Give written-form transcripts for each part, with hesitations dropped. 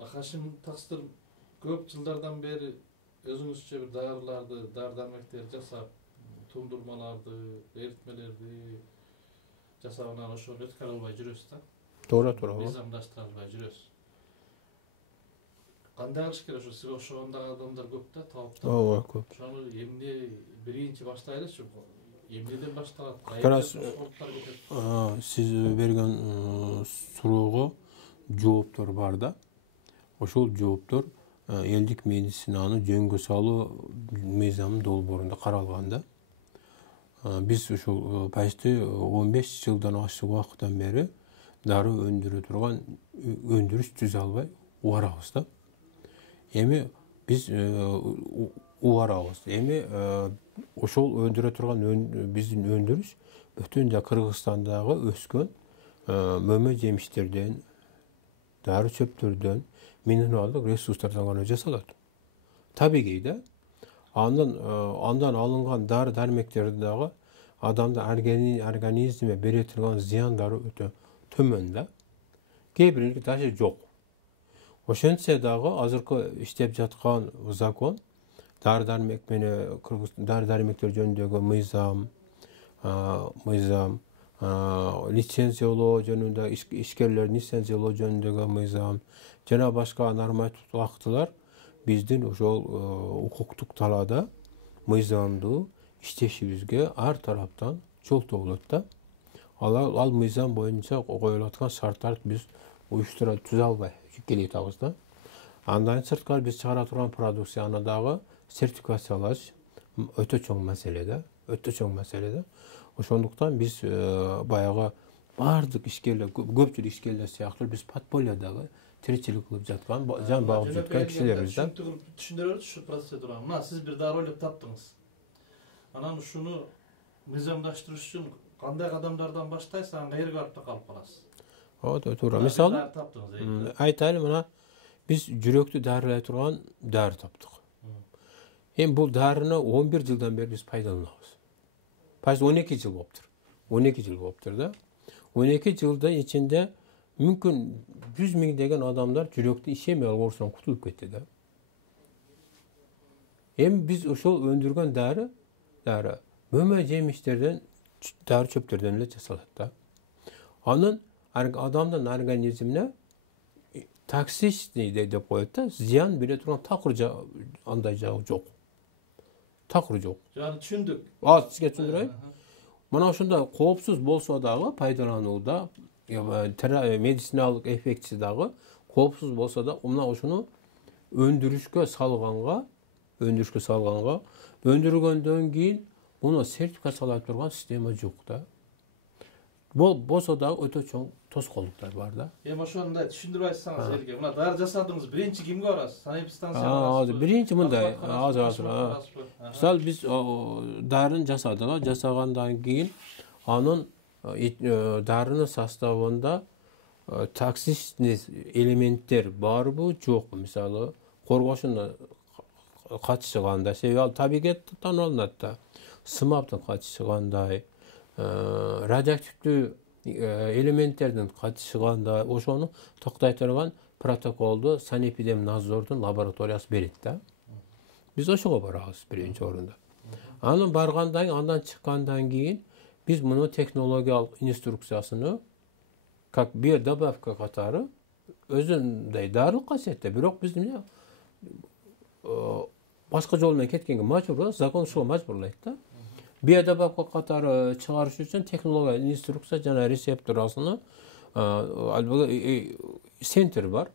Haşim Taksır köp yıllardan beri özüňizçe bir dağarlardı, dar-darmekleri jasap, tundurmalardı, eritmelerdi jasagynan oşo ötkür alбай жүрөs da. Doğru. Nizamlaştyra alбай жүрөs. Kандай kılış gerek oşo siz oşoganda adamlar köp da tapıp. Ооба, köp. Şonu emne birinci başlaýlyçy. Emneden başlaýar. Biraz siz bergen surooga жооптор бар da. Oşol жооптор eldik medinany жөнгө salуу mыйзамы долбоорунда karalganda. Biz uşul paşty 15 yıldan aşık wagtdan beri dary öndürü turgan öndürüş düze alбай uwarabыз da. Emi biz uwarabыз. Emi oşol öndürü turgan bizdin öndürüş bütün de Kırgızstandagy öskön möme jemişlerden, dary çöplerden, minerallyk resurslardan gana jasalat. Tabii ki de andan alıngan dary darmekleri dagı adamda organizme bere turgan ziyandary öte tömönde. Kebirini taşı jok. Oşentse dagı azırkı işlep jatkan zakon dary darmek meni Kırgızstan dary darmekler jönündägi mıйзам lisensiýalоо jönünde işgerler lisensiýaloo jönündägi mıйзам jana başga normativ aktylar bizdin oşol hukuktuk talada mıйзамды işleşibizge ar taraptan çolto bolat da. Al mıйзам boýunça goýulatgan şartlar biz uyuştura tüze alбай kelýäbиz da. Andan sırtkar biz çygara turgan produksiýany dagı sertifikasiýalaş öte çoň mesele de. Oşonduktan biz bayağı bardyk işgerler, köpçülik işgerler syýakly biz patpoliýadagy tirikçilik kılıp jatgan, jan bagyp jatgan kişilerimizden. Düşündürüyoruz şu prosedurany. Mana siz bir dary oýlap tapdyňız. Anan şunu nizamlaşdyryş üçin kanday adamlardan başlaýsan gaýry garpda kalıp kalasyz. To'g'ri. Misol aytaylik, mana biz jurekdi darylay turgan dary tapdyk. Hem bu daryny 11 ýyldan beri biz paýdalanabыз. Paýda 12 ýyl bolupdyr. 12 ýyl bolupdyr da. 12 ýylda içinde mümkün 100 000 degen adamlar jurekdi işemeli bolsa kutulup ketdi da. Hem biz oşol öndürgen dary möme jemişlerden, dary çöplerden ele jasalat da. Anın adamdan organizmine taksis dep koyat da ziyan bile turan takırca andajağı jok. Takır jok. Yani düşündük. Sizge düşündüreyim. Mana şunda koopsuz bolsa dagı paýdalanууda medisinalыk effektisi dagı koopsuz bolsa da mına oşunu öndürüşke salganga öndürgöndön keyin bunu sertifikasiýalap turgan sistema jok da. Bolsa da öte çoň toskoluklar bar da. Hem oşonda düşündürip aýtsaňyz elge. Muna dary jasadyňyz birinçi kimge barasy? Sanepistans birinçi mınday. Hazır. Misal biz daryny jasagandan keyin anın daryny sastavında taksis elementler barby jokmy? Misaly korgoşunda kaçışyganda, tabigatdan alınat da. Sımapdan kaçışyganda radioaktivli elementlerden kaçışyganda oşonu tokтай turgan protokoldu Sanepidemnadzordun laboratoriýasy berit da. Biz oşoga barabыз birinci orunda. Andan bargandan, andan çykkandan keyin biz bunu teknologiýalyk instruksiýasyny как biodobavka katary özündej darylyk hassiyetde, birok biz başka jol bilen ketkenге majbur, zakon şoga majburlayt da. Biodobavka katary çygaryş üçin teknologiýalyk instruksiýa jana reseptorasyny center bar.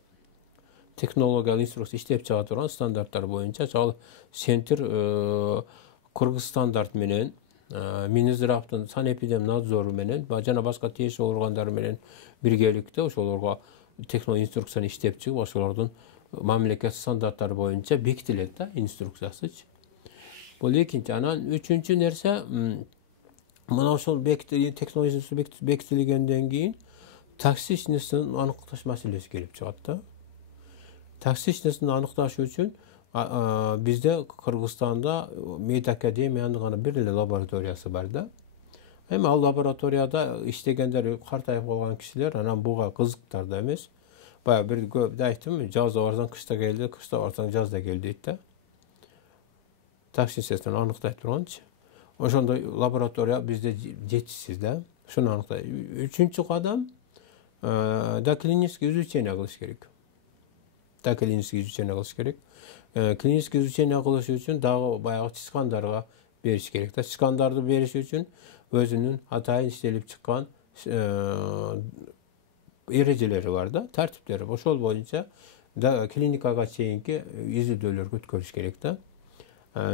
Teknologiýalyk instruksiýa işlep çyga turgan standartlar boýunça çal center Kırgızstandart menen Minizraptyn Sanepidemnadzoru menen jana başga teşe organdary menen birgelikde oşolarga teknologiýa instruksiýany işlep çygyp oşolardan mamleket standartları boýunça bekitilet da instruksiýasy. Bu lekin anan üçüncü nerse mana oşol teknologiýasy bekitilgenden keyin taksis nesini anyklaş meselesi gelip çygat da. Taksis nesini anyklaş üçin bizde Kırgızstanda Med Akademiýanyň gana bir laboratoriýasy bar da. Hem al laboratoriýada işlegenler kartaýyp bolgan kişiler anan buga kızıktar da emes. Bayağı bir köp aytdım, jazda barsan kışta geldi, kışta barsan jazda geldi deydi. Taksin anıqtayıp turgançı. Oşonda laboratoriya bizde жетишsiz da. Şunu anıqtay. Üçüncü kadam доклинический изучение kılış gerek. Доклинический изучение kılış gerek. Klinik изучение kılış üçün dağı bayağı çiskandarga beriş gerek. Da çiskandardı beriş üçün özünün hatayın işlelip çıkan ereceleri var da, tertipleri. Oşol boyunca da klinikaga çeyinki izledöler götkörüş gerek da.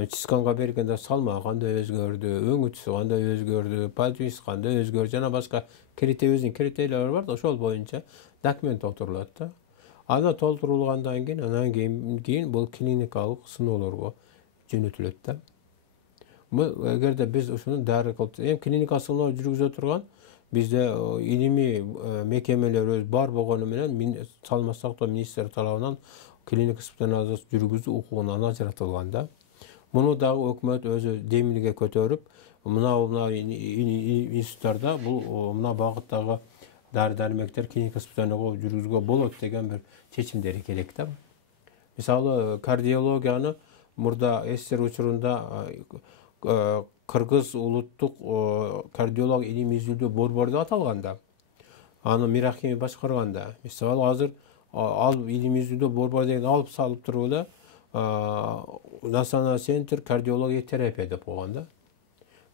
Çiskanга бергенде салмагы кандай өзгөрдү, өңүтүсү кандай өзгөрдү, пальтуйсу кандай өзгөрдү, жана башка өзүнүн критериялары бар да, ошол боюнча документ толтурулат да. Аны толтурулгандан кийин, анан кийин бул клиникалык сыноолорго жөнөтүлөт да. Эгерде биз ушуну дары кылып, эми клиника сыноо жүргүзө турган бизде илимий мекемелер өз бар болгону менен Саламаттык сактоо министри тарабынан клиника испытаниялар жүргүзүү укугунан ажыратылган да. Bunu da hükümet özü demilge kötörüp, mına institutlarda bu mına bagıtdağı dary-darmekler klinik испытаниyaga жүргүзүүгө болот деген bir чечимдери керек да. Misалы kardiyologiyany murda СССР учурунда Kırgız Uluттук kardiyolog ilim izilдөө борбор деп аталганда. Аны Мирахими башкарганда. Misалы азыр ал ilim izilдөө борбор деген алып салып туруп эле National Center Kardiyologiya Terapiya деп қойғанда.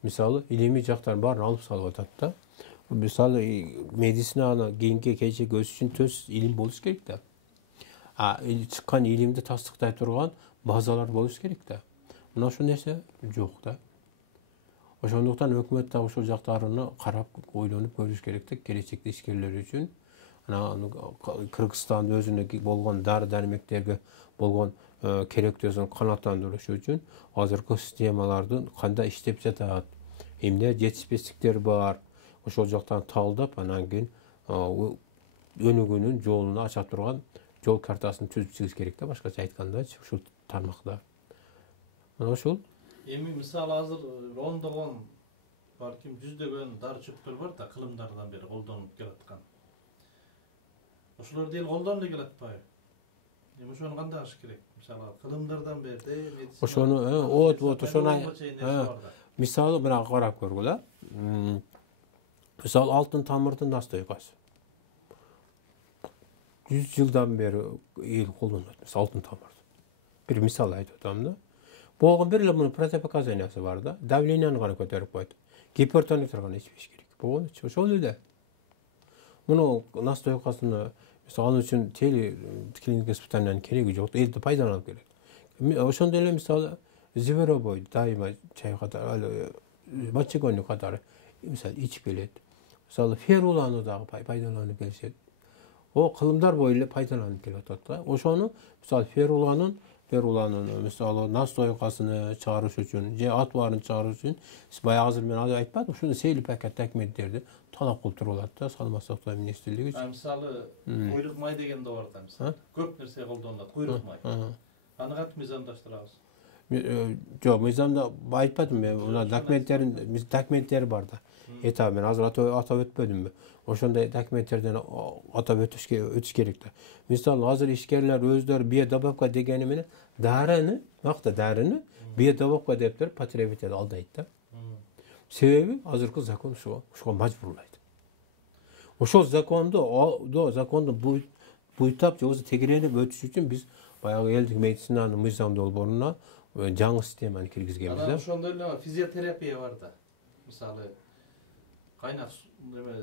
Мысалы, илимий жақтарын барын алып салып атат да. Мысалы, медицинаны кейінгі келешек өсүш үшін төс илим болуш керек да. Чыккан илимди тастыктай турган базалар болуш керек да. Мына ошол нерсе жок да. Ошондуктан өкмөт да ошол жактарыны карап, ойлонуп көрүш керек да, келечекте ишкерлер үчүн. Кыргызстандын өзүнө болгон дары-дармектерге болгон керектөөсүн канааттандырыш үчүн азыркы системалардын кандай иштеп жатат, эмне жетишпестиктер бар, ошол жактан талдап, анан кийин өнүгүүнүн жолун ача турган жол картасын түзүп чыгыш керек да, башкача айткандачы, ушул тармакта. Мына ушул. Эми мисалы азыр ондогон балким жүздөгөн дары чөптөр бар да, кылымдардан бери колдонуп келаткан. Ошолор дел колдонуп келе атпайбы? Эми ошону кандай кылыш керек? Мисалы кылымдардан бери медицина. Ошону ошону мисалы мына карап көргүлө. Мисалы алтын тамырдын настойкасы. 100 жылдан бери эл колдонот. Мисалы алтын тамыр. Бир мисал айтып атам да. Болгон бир эле мунун противопоказаниясы бар да. Давленияны гана көтөрүп койду. Гипертониктерге ичпеш керек. Болгончу ошол эле. Муну настойкасыны ал үчүн клиник испытаниянын кереги жок. Элди пайдаланып келет. Ошондой эле мисалы зверобой дайыма чай катары, мочегонник катары мисалы ичип келет. Мисалы феруланы дагы пайдаланып келишет. О кылымдар бою эле пайдаланып келип атат да. Ошону мисалы феруланын мисалы настойкасыны чыгарыш үчүн же атбарын чыгарыш үчүн баягы азыр мен айтпадым, ушуну сейли пакет документтерди талап кылып турулат да, Саламаттык сактоо министрлиги үчүн. Мисалы куйрук май деген да бар да, мисалы. Көп нерсе колдонулат, куйрук май. Аны кантип мыйзамдаштырабыз? Жок, мыйзамда айтпадым мен, мына документтери бар да. Эта мен азыр атап өтпөдүмбү? Ошондой документтерден атап өтүш керек да. Мисалы азыр ишкерлер өздөрү биодобавка дегени менен дарыны, макта дарыны биодобавка деп туруп потребитель алдайт да. Себеби азыркы закон ушуга мажбурлайт. Ошол законду буйтап же тегеренип өтүш үчүн биз баягы элдик медицинанын мыйзам долбооруна жаңы системаны киргизгенбиз да. Анан ошондой эле физиотерапия бар да. Мисалы кайнак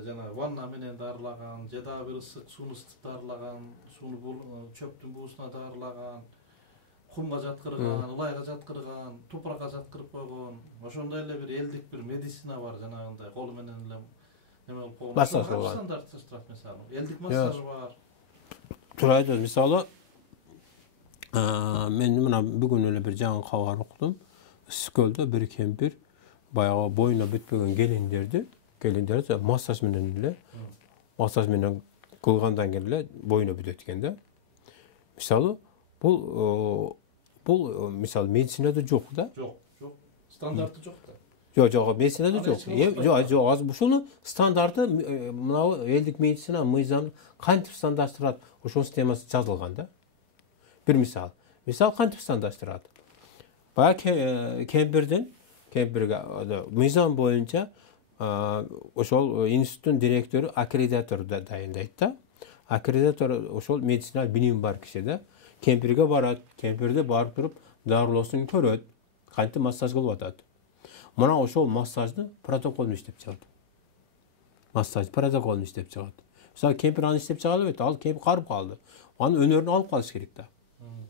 жана ванна менен дарылаган, же дагы бир ысык сууну ысытып дарылаган, сууну чөптүн буусуна дарылаган, кумга жаткырган, ылайга жаткырган, тупракка жаткырып койгон. Ошондой эле бир элдик бир медицина бар, жанагындай кол менен эле неме кылып койгон. Массаж стандартташтырат мисалы. Элдик массаж бар. Турайды, мисалы мен мына бүгүн эле бир жаңы кабар уктум. Ысыкөлдө бир кемпир баягы боюна бүтпөгөн келиндерди массаж менен кылгандан кийин эле боюна бүтөт экен да. Мисалы бул мисалы медицинада жок да. Жок. Стандарты жок да. Yok, meditsinada yok. Yok, az şunu standarты mınау элдик медицина мыйзам кантип стандарттырат, ошол системасы жазылган да. Bir misal kантип стандарттырат. Баягы кемпирге мыйзам боюнча ошол институттун директору аккредитор дайындайт да. Аккредитор ошол медициналык билими бар киши да. Кемпирге барат, кемпирди барып туруп дарылоосун көрөт, кантип массаж кылып атат. Мына ошол массажды протоколун иштеп чыгат. Массаж протоколун иштеп чыгат. Мисалы кемпир аны иштеп чыга албайт, ал кемпир карып калды. Анын өнөрүн алып калыш керек да.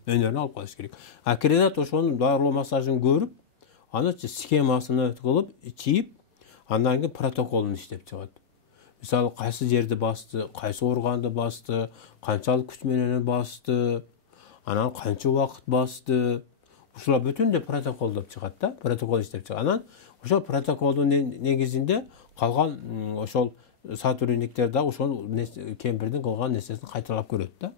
Өнөрүн алып калыш керек. Аккредитор ошонун дарылоо массажын көрүп, аны схемасына кылып, чийип, андан кийин протоколун иштеп чыгат. Мисалы кайсы жерди басты, кайсы органды басты, канчалык күч менен басты, анан канча убакыт басты. Ушулар бүтүндөй протоколдоп чыгат да, протокол иштеп чыгат. Анан ошол протоколдун негизинде калган ошол сотрудниктер да ошол кемпирдин кылган нерсесин кайталап көрөт да.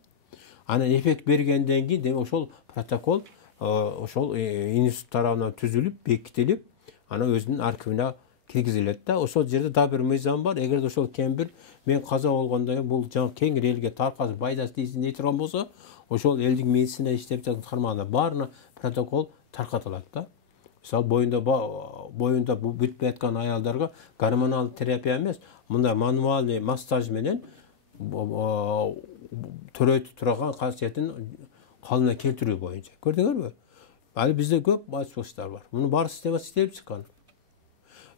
Анан эффект бергенден кийин демек ошол протокол ошол институт тарабынан түзүлүп, бекитилип, анан өзүнүн архивине киргизилет да. Ошол жерде да бир мыйзам бар. Эгерде ошол кемпир мен каза болгондон кийин бул жаңы кеңири элге таркасып пайдасы тийсин дей турган болсо, ошол элдик медицина иштеп жаткан тармагына баарына протокол таркатылат да. Мисалы боюнда бул бүтпөй аткан аялдарга гормоналдык терапия эмес, мындай мануальный массаж менен төрөйтүп турган касиетин калыбына келтирүү боюнча. Көрдүңөрбү? Али бизде көп басчылыктар бар. Мунун баары системасы иштелип чыккан.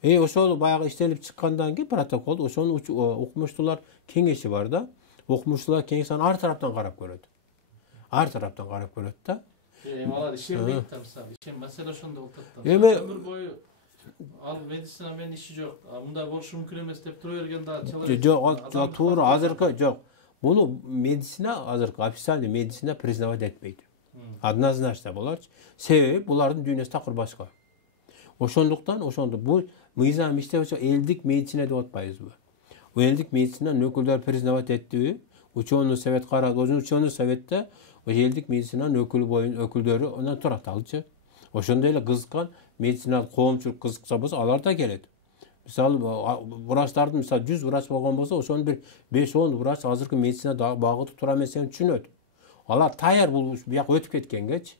Ошол баягы иштелип чыккандан кийин протокол ошонун укмуштуулар кеңеши бар да. Укмуштуулар кеңешин ар тараптан карап көрөт. Ар тараптан карап көрөт да. Алар ишенбейт да, мисалы. Маселе ошондо болуп атат. Өмүр бою ал медицина менен иши жок. Мындай болушу мүмкүн эмес деп тура берген да человек. Жок, туура азыркы жок. Буну медицина азыркы официальный медицина признавать этпейт. Однозначно буларчы. Себеби булардын дүйнөсү такыр башка. Ошондуктан бул мыйзам иштеп ошо элдик медицина деп атпайбызбы? Элдик медицинанын өкүлдөрү признавать эттиби? Ученый совет карады. Ученый советте элдик медицинанын өкүлдөрү анан турат алчы. Ошондой эле кызыккан медициналык коомчулук кызыкса болсо алар да келет. Мисалы врачтардын мисалы 100 врач болгон болсо, ошонун бир 5-10 врач азыркы медицина багыты туура эмес экенин түшүнөт. Алар даяр бул бияка өтүп кеткенгечи.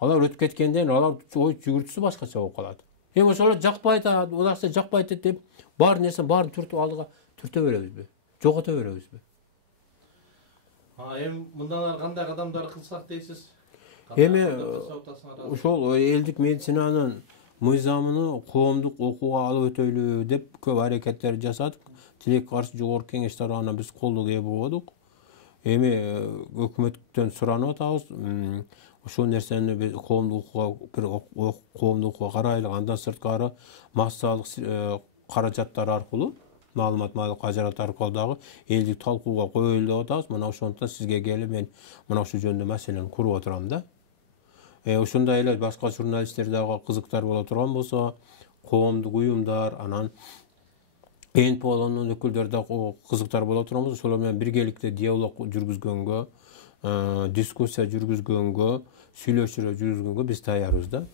Алар өтүп кеткенден алар ой жүгүртүүсү башкача болуп калат. Ошолор жакпайт, бул нерсе жакпайт деп бар нерсе баарын түртүп алдыга түртө беребизби? Жогото беребизби? Мындан кандай кадамдар кылсак дейсиз? Ошол элдик медицинанын мыйзамын коомдук окууга алып өтөлү деп көп аракеттер жасадык. Тилек каршы жогорку кеңеш тарабынан биз колдоо ээ болдук. Өкмөттөн суранып атабыз. Ошол нерсени биз коомдук окууга карайлы, андан сырткары массалык каражаттар аркылуу, маалымат каражат аркылуу дагы элдик талкууга коелу деп атабыз. Мына ошондуктан сизге келип мен мына ушул жөнүндө маселени куруп отурам да. Ошондой эле башка журналисттер дагы кызыктар боло турган болсо, коомдук уюмдар, анан НПОнун өкүлдөрү да кызыктар боло турган болсо, ошолор менен биргеликте диалог жүргүзгөнгө, дискуссия жүргүзгөнгө, сүйлөшүүлөр жүргүзгөнгө биз даярбыз да.